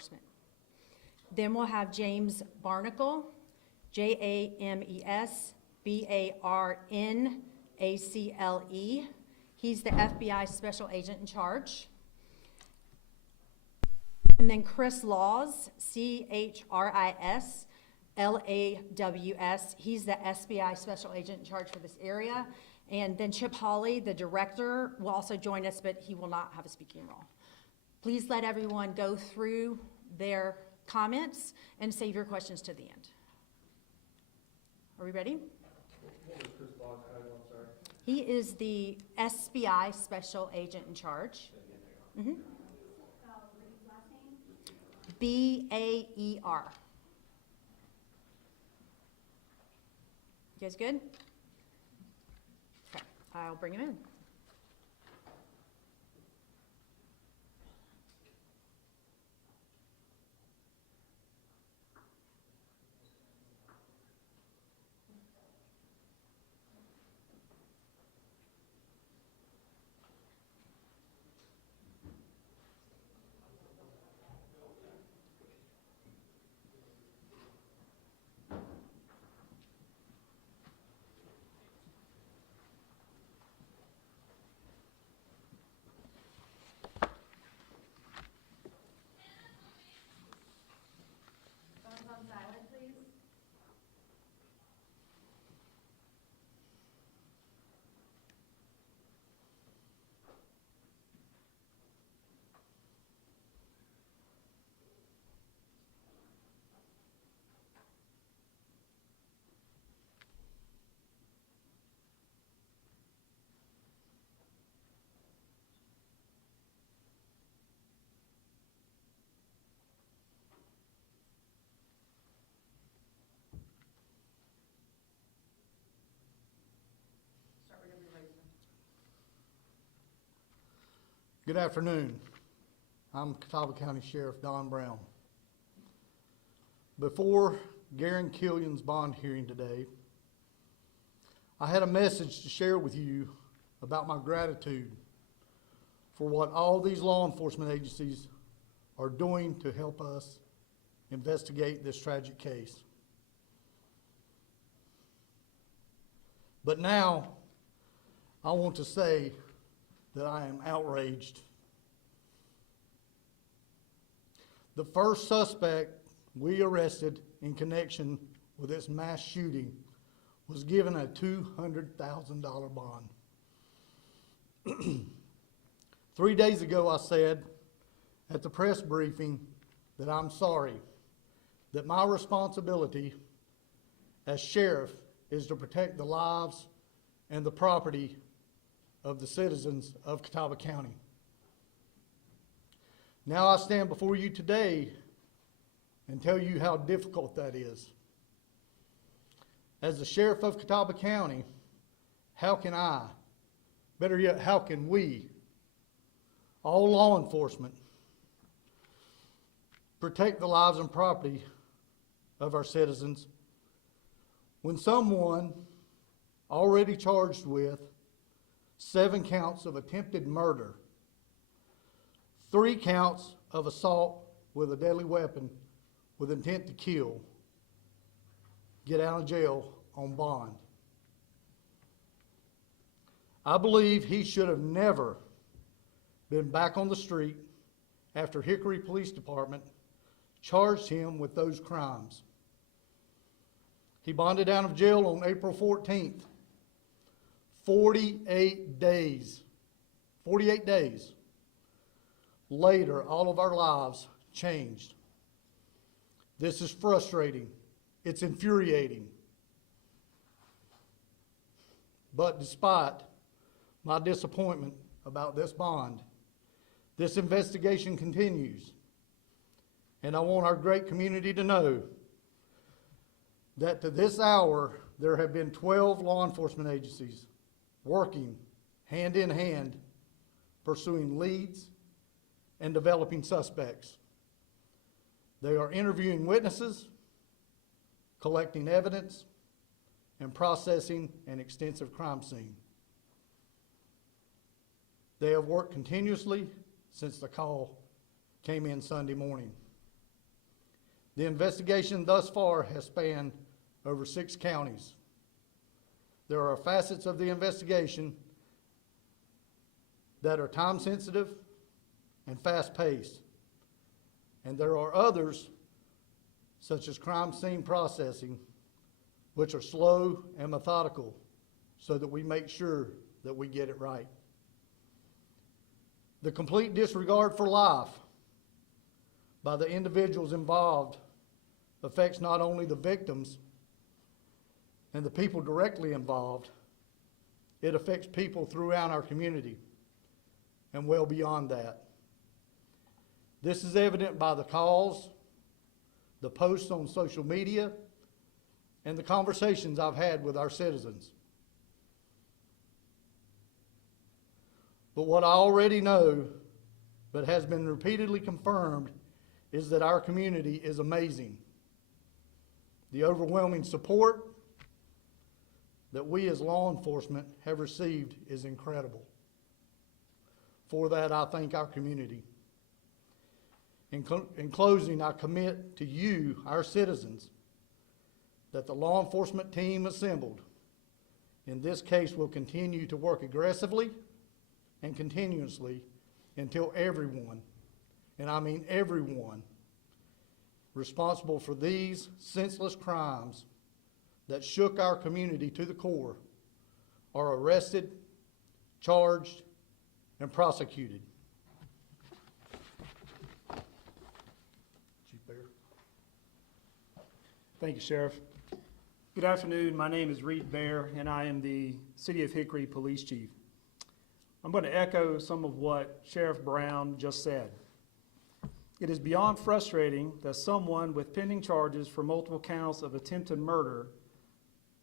enforcement. Then we'll have James Barnacle, Jamesbarnacle. He's the FBI Special Agent in charge. And then Chris Laws, ChrisLaws. He's the SBI Special Agent in charge for this area. And then Chip Hawley, the director, will also join us, but he will not have a speaking role. Please let everyone go through their comments and save your questions to the end. Are we ready? What was Chris Laws' title? I'm sorry. He is the SBI Special Agent in charge. Mm-hmm. Baer. You guys good? Okay, I'll bring him in. Good afternoon. I'm Catawba County Sheriff Don Brown. Before Garon Killian's bond hearing today, I had a message to share with you about my gratitude for what all these law enforcement agencies are doing to help us investigate this tragic case. But now, I want to say that I am outraged. The first suspect we arrested in connection with this mass shooting was given a $200,000 bond. 3 days ago, I said at the press briefing that I'm sorry, that my responsibility as sheriff is to protect the lives and the property of the citizens of Catawba County. Now I stand before you today and tell you how difficult that is. As the sheriff of Catawba County, how can I, better yet, how can we, all law enforcement, protect the lives and property of our citizens when someone already charged with 7 counts of attempted murder, 3 counts of assault with a deadly weapon with intent to kill, get out of jail on bond? I believe he should have never been back on the street after Hickory Police Department charged him with those crimes. He bonded out of jail on April 14th. 48 days later, all of our lives changed. This is frustrating. It's infuriating. But despite my disappointment about this bond, this investigation continues. And I want our great community to know that to this hour, there have been 12 law enforcement agencies working hand in hand, pursuing leads and developing suspects. They are interviewing witnesses, collecting evidence, and processing an extensive crime scene. They have worked continuously since the call came in Sunday morning. The investigation thus far has spanned over 6 counties. There are facets of the investigation that are time-sensitive and fast-paced. And there are others, such as crime scene processing, which are slow and methodical so that we make sure that we get it right. The complete disregard for life by the individuals involved affects not only the victims and the people directly involved, it affects people throughout our community and well beyond that. This is evident by the calls, the posts on social media, and the conversations I've had with our citizens. But what I already know, but has been repeatedly confirmed, is that our community is amazing. The overwhelming support that we as law enforcement have received is incredible. For that, I thank our community. In closing, I commit to you, our citizens, that the law enforcement team assembled in this case will continue to work aggressively and continuously until everyone, and I mean everyone, responsible for these senseless crimes that shook our community to the core are arrested, charged, and prosecuted. Chief Bear. Thank you, Sheriff. Good afternoon. My name is Reed Bear, and I am the City of Hickory Police Chief. I'm going to echo some of what Sheriff Brown just said. It is beyond frustrating that someone with pending charges for multiple counts of attempted murder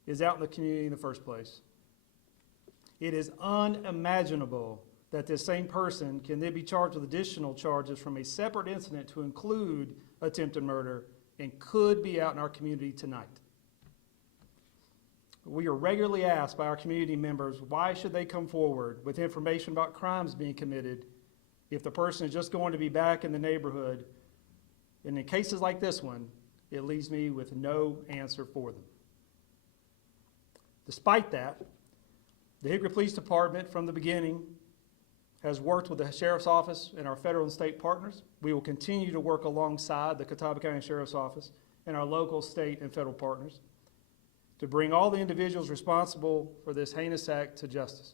is out in the community in the first place. It is unimaginable that this same person can then be charged with additional charges from a separate incident to include attempted murder and could be out in our community tonight. We are regularly asked by our community members, why should they come forward with information about crimes being committed if the person is just going to be back in the neighborhood? And in cases like this one, it leaves me with no answer for them. Despite that, the Hickory Police Department from the beginning has worked with the Sheriff's Office and our federal and state partners. We will continue to work alongside the Catawba County Sheriff's Office and our local, state, and federal partners to bring all the individuals responsible for this heinous act to justice.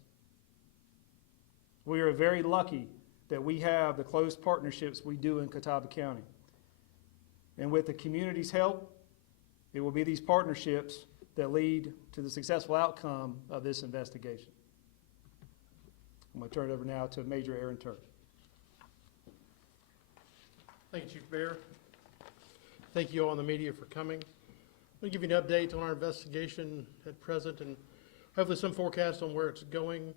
We are very lucky that we have the close partnerships we do in Catawba County. And with the community's help, it will be these partnerships that lead to the successful outcome of this investigation. I'm going to turn it over now to Major Aaron Turk. Thank you, Chief Bear. Thank you all in the media for coming. I'm going to give you an update on our investigation at present and hopefully some forecast on where it's going.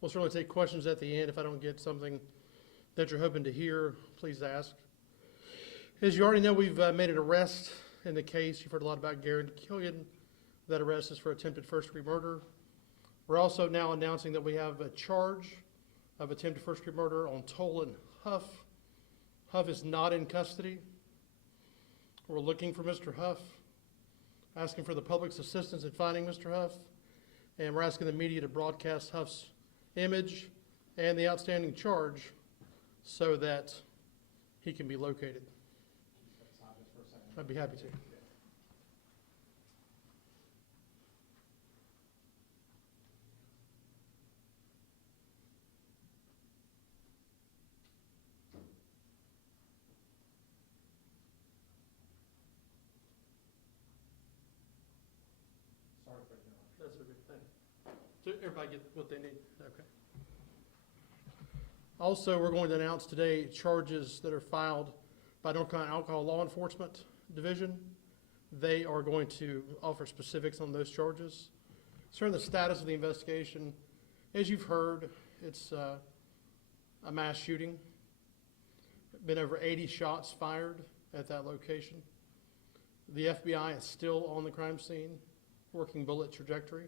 We'll certainly take questions at the end. If I don't get something that you're hoping to hear, please ask. As you already know, we've made an arrest in the case. You've heard a lot about Garon Killian. That arrest is for attempted first-degree murder. We're also now announcing that we have a charge of attempted first-degree murder on Tolan Huff. Huff is not in custody. We're looking for Mr. Huff, asking for the public's assistance in finding Mr. Huff, and we're asking the media to broadcast Huff's image and the outstanding charge so that he can be located. I'd be happy to. That's a good thing. So everybody get what they need? Okay. Also, we're going to announce today charges that are filed by North Carolina Alcohol Law Enforcement Division. They are going to offer specifics on those charges. Concerning the status of the investigation, as you've heard, it's a mass shooting. Been over 80 shots fired at that location. The FBI is still on the crime scene, working bullet trajectory.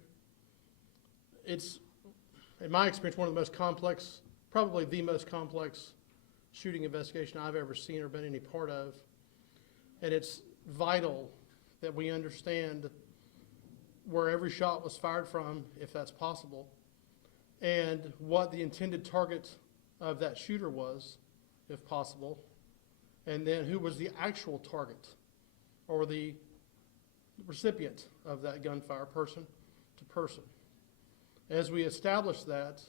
It's, in my experience, one of the most complex, probably the most complex shooting investigation I've ever seen or been any part of. And it's vital that we understand where every shot was fired from, if that's possible, and what the intended target of that shooter was, if possible, and then who was the actual target or the recipient of that gunfire, person to person. As we establish that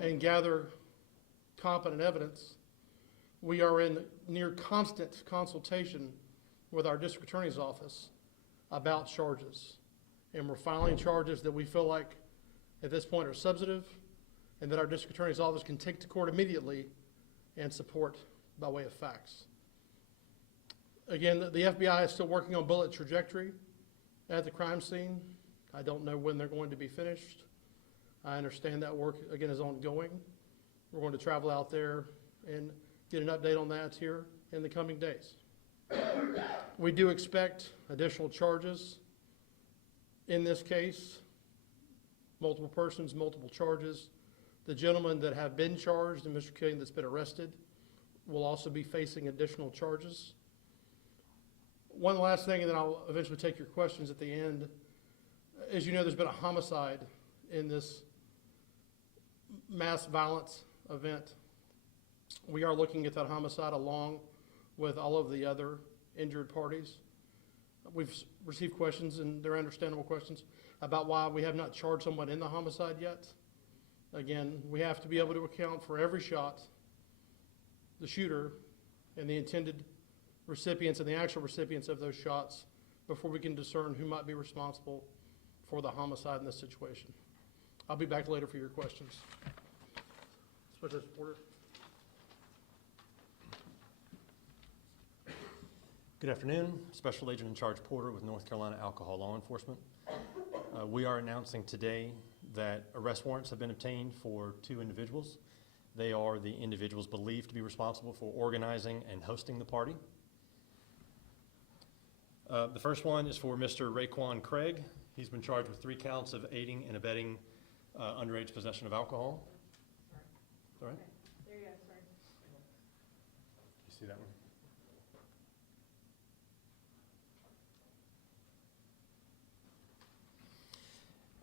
and gather competent evidence, we are in near constant consultation with our district attorney's office about charges. And we're filing charges that we feel like at this point are substantive and that our district attorney's office can take to court immediately and support by way of facts. Again, the FBI is still working on bullet trajectory at the crime scene. I don't know when they're going to be finished. I understand that work, again, is ongoing. We're going to travel out there and get an update on that here in the coming days. We do expect additional charges in this case, multiple persons, multiple charges. The gentleman that have been charged and Mr. Killian that's been arrested will also be facing additional charges. One last thing, and then I'll eventually take your questions at the end. As you know, there's been a homicide in this mass violence event. We are looking at that homicide along with all of the other injured parties. We've received questions, and they're understandable questions, about why we have not charged someone in the homicide yet. Again, we have to be able to account for every shot, the shooter, and the intended recipients and the actual recipients of those shots before we can discern who might be responsible for the homicide in this situation. I'll be back later for your questions. Special Reporter. Good afternoon. Special Agent in Charge Porter with North Carolina Alcohol Law Enforcement. We are announcing today that arrest warrants have been obtained for 2 individuals. They are the individuals believed to be responsible for organizing and hosting the party. The first one is for Mr. Raekwon Craig. He's been charged with 3 counts of aiding and abetting underage possession of alcohol. Sorry. Okay. There you go, sorry. You see that one?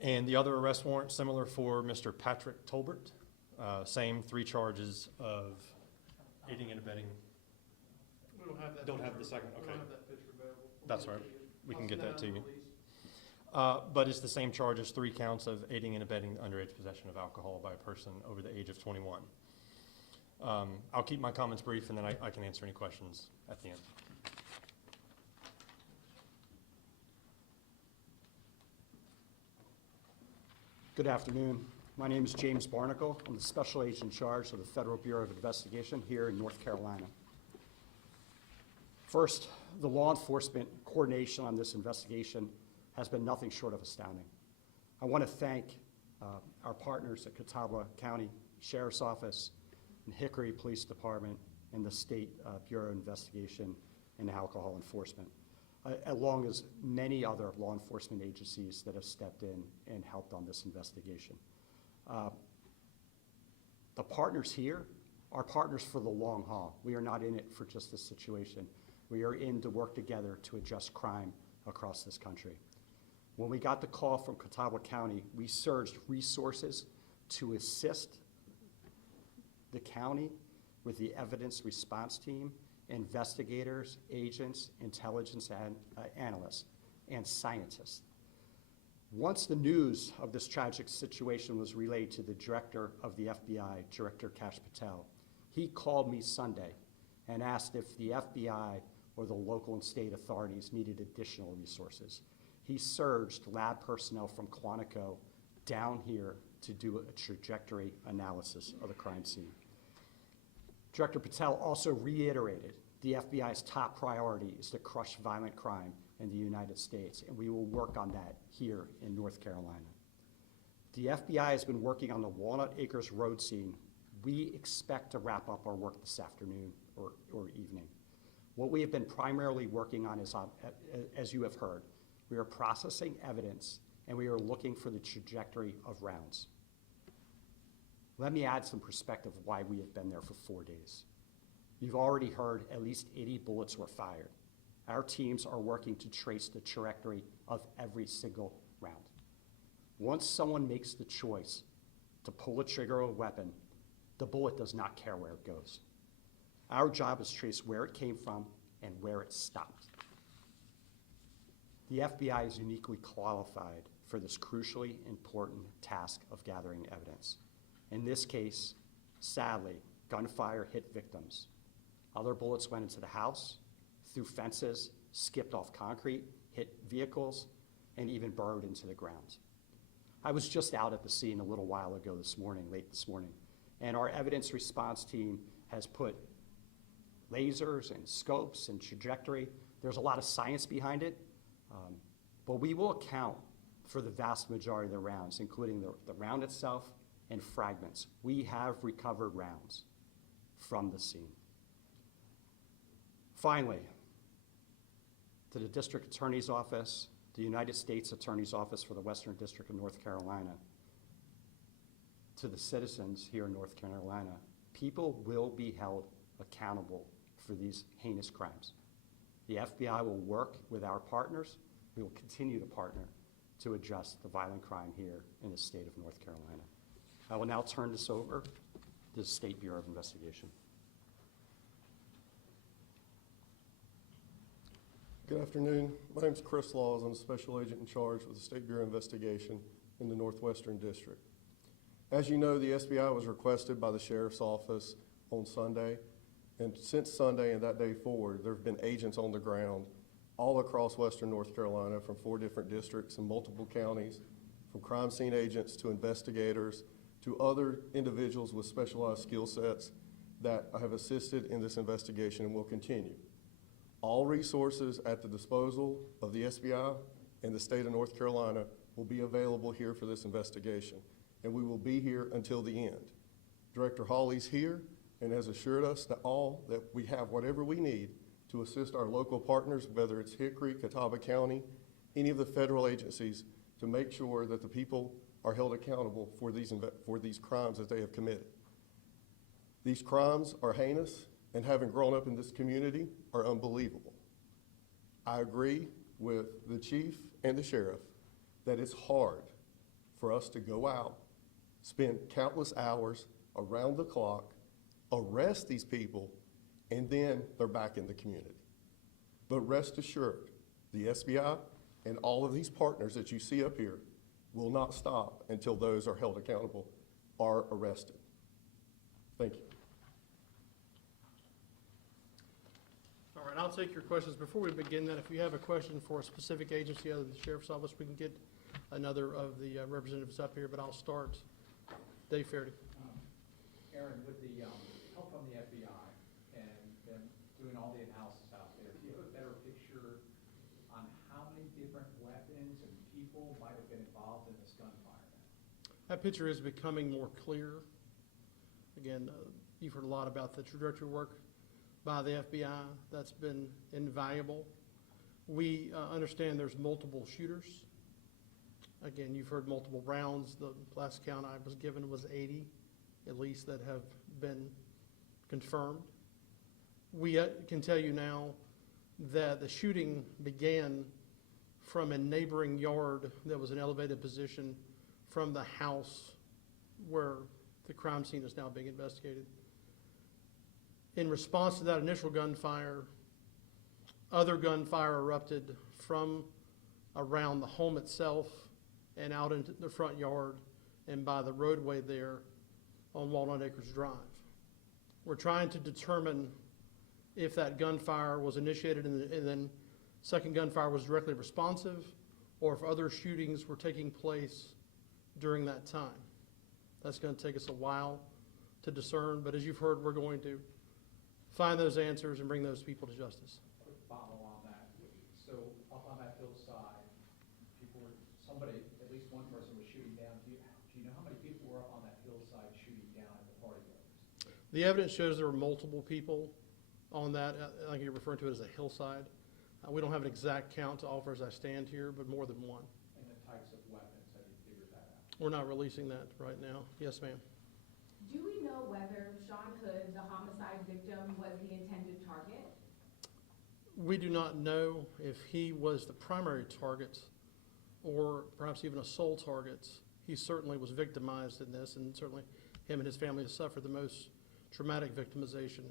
And the other arrest warrant, similar for Mr. Patrick Tolbert. Same 3 charges of aiding and abetting. We don't have that. Don't have the second, We okay. don't have that picture available. That's all right. We can get that to you. Release. But it's the same charge as 3 counts of aiding and abetting underage possession of alcohol by a person over the age of 21. I'll keep my comments brief, and then I can answer any questions at the end. Good afternoon. My name is James Barnacle. I'm the Special Agent in charge of the Federal Bureau of Investigation here in North Carolina. First, the law enforcement coordination on this investigation has been nothing short of astounding. I want to thank our partners at Catawba County Sheriff's Office and Hickory Police Department and the State Bureau of Investigation and Alcohol Enforcement, along as many other law enforcement agencies that have stepped in and helped on this investigation. The partners here are partners for the long haul. We are not in it for just this situation. We are in to work together to address crime across this country. When we got the call from Catawba County, we surged resources to assist the county with the evidence response team, investigators, agents, intelligence analysts, and scientists. Once the news of this tragic situation was relayed to the director of the FBI, Director Kash Patel, he called me Sunday and asked if the FBI or the local and state authorities needed additional resources. He surged lab personnel from Quantico down here to do a trajectory analysis of the crime scene. Director Patel also reiterated the FBI's top priority is to crush violent crime in the United States, and we will work on that here in North Carolina. The FBI has been working on the Walnut Acres road scene. We expect to wrap up our work this afternoon or evening. What we have been primarily working on is, as you have heard, we are processing evidence and we are looking for the trajectory of rounds. Let me add some perspective of why we have been there for 4 days. You've already heard at least 80 bullets were fired. Our teams are working to trace the trajectory of every single round. Once someone makes the choice to pull the trigger of a weapon, the bullet does not care where it goes. Our job is to trace where it came from and where it stopped. The FBI is uniquely qualified for this crucially important task of gathering evidence. In this case, sadly, gunfire hit victims. Other bullets went into the house, through fences, skipped off concrete, hit vehicles, and even burrowed into the ground. I was just out at the scene a little while ago this morning, late this morning, and our evidence response team has put lasers and scopes and trajectory. There's a lot of science behind it, but we will account for the vast majority of the rounds, including the round itself and fragments. We have recovered rounds from the scene. Finally, to the District Attorney's Office, the United States Attorney's Office for the Western District of North Carolina, to the citizens here in North Carolina, people will be held accountable for these heinous crimes. The FBI will work with our partners. We will continue to partner to address the violent crime here in the state of North Carolina. I will now turn this over to the State Bureau of Investigation. Good afternoon. My name is Chris Laws. I'm a special agent in charge with the State Bureau of Investigation in the Northwestern District. As you know, the SBI was requested by the Sheriff's Office on Sunday, and since Sunday and that day forward, there have been agents on the ground all across Western North Carolina from 4 different districts and multiple counties, from crime scene agents to investigators to other individuals with specialized skill sets that have assisted in this investigation and will continue. All resources at the disposal of the SBI and the state of North Carolina will be available here for this investigation, and we will be here until the end. Director Hawley's here and has assured us that we have whatever we need to assist our local partners, whether it's Hickory, Catawba County, any of the federal agencies, to make sure that the people are held accountable for these crimes that they have committed. These crimes are heinous, and having grown up in this community, are unbelievable. I agree with the chief and the sheriff that it's hard for us to go out, spend countless hours around the clock, arrest these people, and then they're back in the community. But rest assured, the SBI and all of these partners that you see up here will not stop until those are held accountable, are arrested. Thank you. All right, I'll take your questions. Before we begin that, if you have a question for a specific agency other than the Sheriff's Office, we can get another of the representatives up here, but I'll start. Dave Fairdy. Aaron, with the help from the FBI and them doing all the analysis out there, do you have a better picture on how many different weapons and people might have been involved in this gunfire? That picture is becoming more clear. Again, you've heard a lot about the trajectory work by the FBI. That's been invaluable. We understand there's multiple shooters. Again, you've heard multiple rounds. The last count I was given was 80, at least, that have been confirmed. We can tell you now that the shooting began from a neighboring yard that was an elevated position from the house where the crime scene is now being investigated. In response to that initial gunfire, other gunfire erupted from around the home itself and out into the front yard and by the roadway there on Walnut Acres Drive. We're trying to determine if that gunfire was initiated and then second gunfire was directly responsive, or if other shootings were taking place during that time. That's going to take us a while to discern, but as you've heard, we're going to find those answers and bring those people to justice. Quick follow on that. So up on that hillside, somebody, at least one person was shooting down. Do you know how many people were up on that hillside shooting down at the party goers? The evidence shows there were multiple people on that. I think you're referring to it as a hillside. We don't have an exact count to offer as I stand here, but more than one. And the types of weapons, have you figured that out? We're not releasing that right now. Yes, ma'am. Do we know whether Sean Hood, the homicide victim, was the intended target? We do not know if he was the primary target or perhaps even a sole target. He certainly was victimized in this, and certainly him and his family have suffered the most traumatic victimization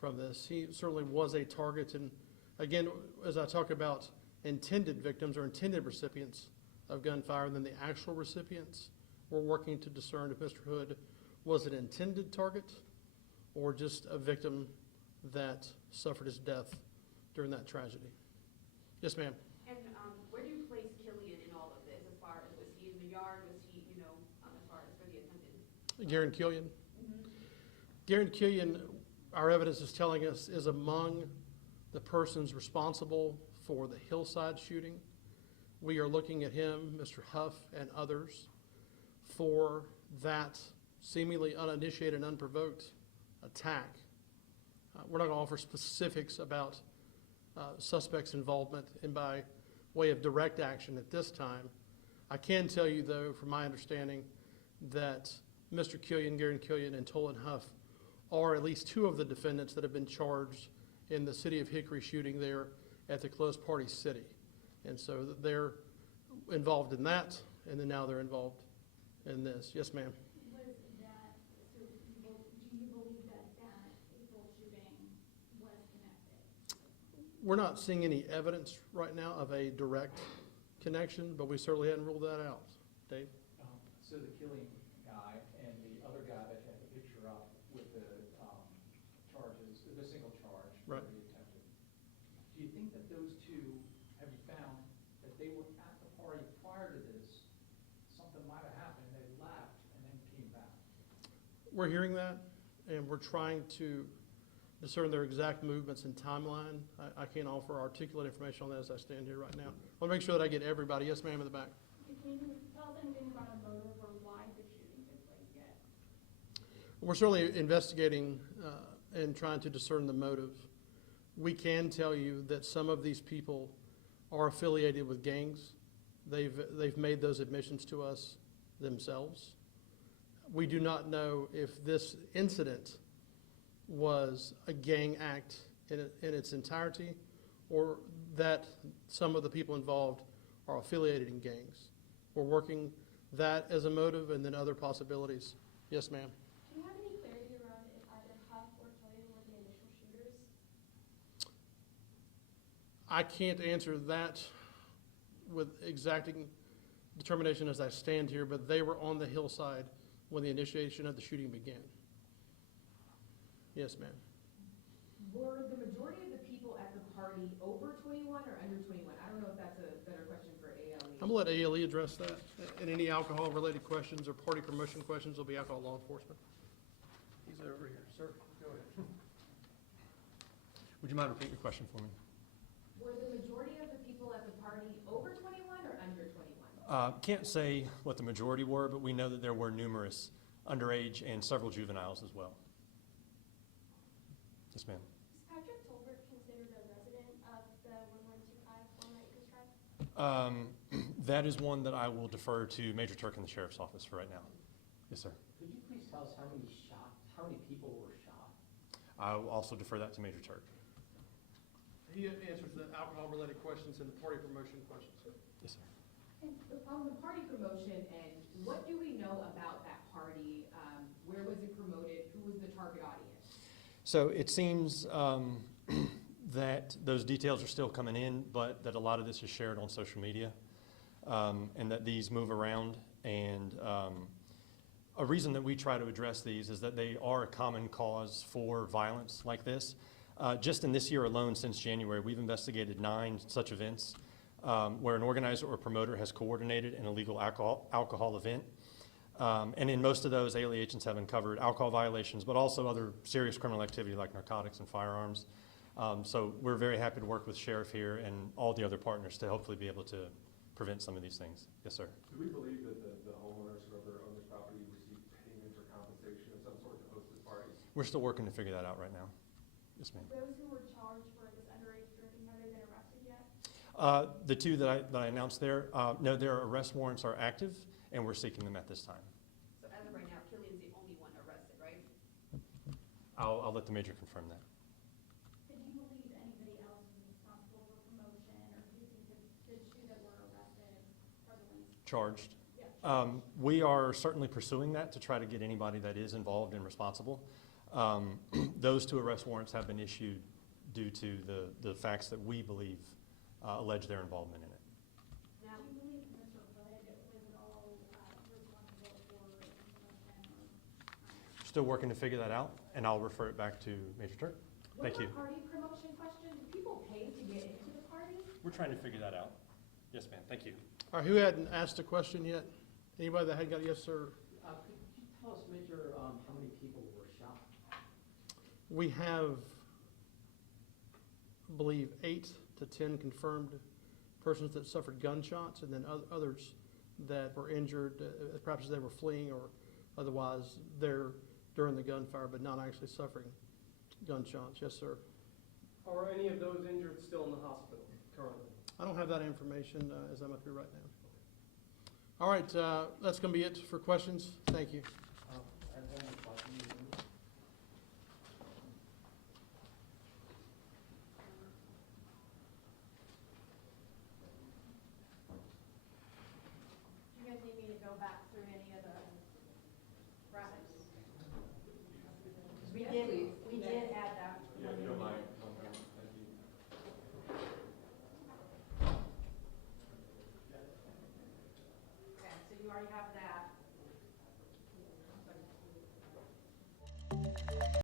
from this. He certainly was a target, and again, as I talk about intended victims or intended recipients of gunfire, and then the actual recipients, we're working to discern if Mr. Hood was an intended target or just a victim that suffered his death during that tragedy. Yes, ma'am. And where do you place Killian in all of this, as far as, was he in the yard, was he, as far as for the attendance? Garon Killian? Garon Killian, our evidence is telling us, is among the persons responsible for the Hillside shooting. We are looking at him, Mr. Huff, and others for that seemingly uninitiated and unprovoked attack. We're not going to offer specifics about suspects' involvement and by way of direct action at this time. I can tell you, though, from my understanding, that Mr. Killian, Garon Killian, and Tolan Huff are at least two of the defendants that have been charged in the city of Hickory shooting there at the closed party city. And so they're involved in that, and then now they're involved in this. Yes, ma'am. Was that, so do you believe that that April shooting was connected? We're not seeing any evidence right now of a direct connection, but we certainly hadn't ruled that out. Dave? So the Killian guy and the other guy that had the picture up with the charges, the single charge for Right. the attempted. Do you think that those two, have you found that they were at the party prior to this? Something might have happened, they left and then came back. We're hearing that, and we're trying to discern their exact movements and timeline. I can't offer articulate information on that as I stand here right now. I want to make sure that I get everybody. Yes, ma'am, in the back. Can you tell us anything about a motive or why the shooting took place yet? We're certainly investigating and trying to discern the motive. We can tell you that some of these people are affiliated with gangs. They've made those admissions to us themselves. We do not know if this incident was a gang act in its entirety, or that some of the people involved are affiliated in gangs. We're working that as a motive and then other possibilities. Yes, ma'am. Do you have any clarity around if either Huff or Killian were the initial shooters? I can't answer that with exacting determination as I stand here, but they were on the hillside when the initiation of the shooting began. Yes, ma'am. Were the majority of the people at the party over 21 or under 21? I don't know if that's a better question for ALE. I'm gonna let ALE address that, and any alcohol-related questions or party promotion questions will be alcohol law enforcement. He's over here. Sir, go ahead. Would you mind repeating your question for me? Were the majority of the people at the party over 21 or under 21? Can't say what the majority were, but we know that there were numerous underage and several juveniles as well. Yes, ma'am. Is Patrick Tolbert considered a resident of the 1125 former Acres Drive? That is one that I will defer to Major Turk in the Sheriff's Office for right now. Yes, sir. Could you please tell us how many people were shot? I will also defer that to Major Turk. He answers the alcohol-related questions and the party promotion questions. Yes, sir. And on the party promotion, and what do we know about that party? Where was it promoted? Who was the target audience? So it seems that those details are still coming in, but that a lot of this is shared on social media, and that these move around. And a reason that we try to address these is that they are a common cause for violence like this. Just in this year alone, since January, we've investigated 9 such events where an organizer or promoter has coordinated an illegal alcohol event. And in most of those, ALE agents have uncovered alcohol violations, but also other serious criminal activity like narcotics and firearms. So we're very happy to work with Sheriff here and all the other partners to hopefully be able to prevent some of these things. Yes, sir. Do we believe that the homeowners who own this property received payment or compensation of some sort to host this party? We're still working to figure that out right now. Yes, ma'am. Those who were charged for this underage drinking, have they been arrested yet? The 2 that I announced there, no, their arrest warrants are active, and we're seeking them at this time. So as of right now, Killian's the only one arrested, right? I'll let the major confirm that. Did you believe anybody else was charged. We are certainly pursuing that to try to get anybody that is involved and responsible. Those 2 arrest warrants have been issued due to the facts that we believe allege their involvement in it. Do you believe Mr. Hood was at all responsible for implementing or? Still working to figure that out, and I'll refer it back to Major Turk. Thank you. What about party promotion question? Do people pay to get into the party? We're trying to figure that out. Yes, ma'am. Thank you. All right, who hadn't asked a question yet? Anybody that hadn't got, yes, sir? Could you tell us, Major, how many people were shot? We have, I believe, 8 to 10 confirmed persons that suffered gunshots, and then others that were injured, perhaps as they were fleeing or otherwise there during the gunfire, but not actually suffering gunshots. Yes, sir. Are any of those injured still in the hospital currently? I don't have that information as I'm up here right now. All right, that's going to be it for questions. Thank you. I have one more question. Do you guys need me to go back through any of the graphics? We did add that. Yeah, if you don't mind. Thank you. Okay, so you already have that.